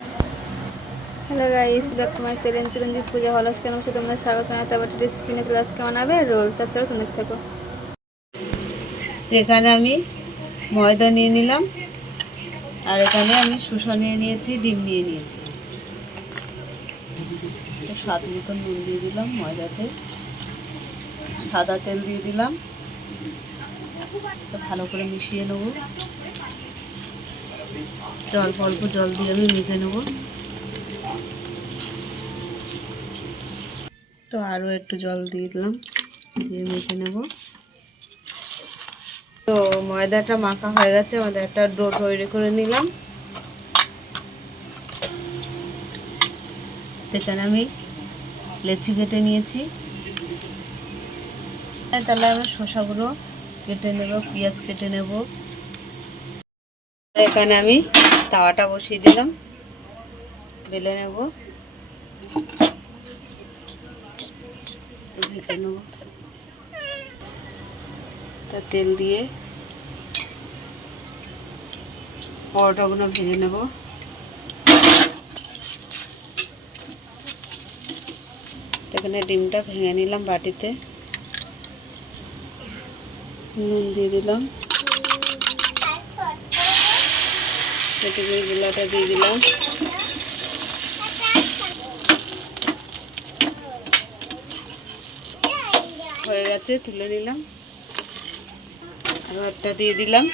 Hello guys, back to my channel Chiranjit পূজা হল কেন তোমরা স্বাগত জানাতে আবার রেসিপি নিয়ে ক্লাস কেমন হবে রোল তার চলো তোমরা দেখতে থাকো। এখানে আমি ময়দা নিয়ে নিলাম, আর এখানে আমি শসা নিয়ে নিয়েছি, ডিম নিয়ে নিয়েছি। স্বাদ মতন নুন দিয়ে দিলাম, ময়দাতে সাদা তেল দিয়ে দিলাম, ভালো করে মিশিয়ে নেব। অল্প জল দিয়ে আমি মেখে নেব। তো আরও একটু জল দিয়ে দিলাম, দিয়ে মেখে নেব। তো ময়দাটা মাখা হয়ে গেছে, আমাদের একটা ডো তৈরি করে নিলাম। এখানে আমি লেচি কেটে নিয়েছি, তাহলে আমি শসাগুলো কেটে নেব, পেঁয়াজ কেটে নেব। এখানে আমি তাওয়াটা বসিয়ে দিলাম, বেলে নেব, ভেজে নেব। তা তেল দিয়ে পরোটাগুলো ভেজে নেব। এখানে ডিমটা ভেঙে নিলাম বাটিতে, নুন দিয়ে দিলাম, গুলাটা দিয়ে দিলাম। হয়ে গেছে, তুলে নিলাম। আরও একটা দিয়ে দিলাম।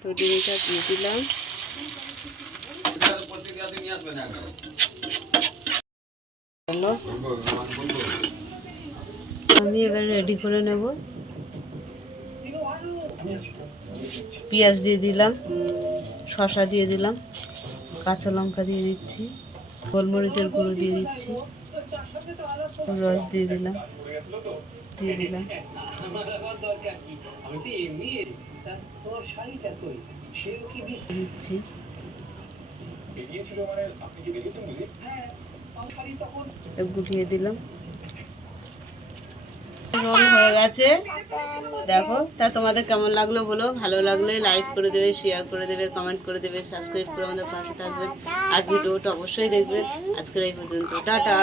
তো ডিমটা দিয়ে দিলাম। আমি এবার রেডি করে নেব। পেঁয়াজ দিয়ে দিলাম, শসা দিয়ে দিলাম, কাঁচা লঙ্কা দিয়ে দিচ্ছি, গোলমরিচের গুঁড়ো দিয়ে দিচ্ছি, রস দিয়ে দিলাম, দিচ্ছি। গুটিয়ে দিলাম। রোল হয়ে গেছে, দেখো। তা তোমাদের কেমন লাগলো বলো, ভালো লাগলে লাইক করে দেবে, শেয়ার করে দেবে, কমেন্ট করে দেবে, সাবস্ক্রাইব করে আমাদের পাশে থাকবে, আর ভিডিওটা অবশ্যই দেখবে। আজকের এই পর্যন্ত, টাটা।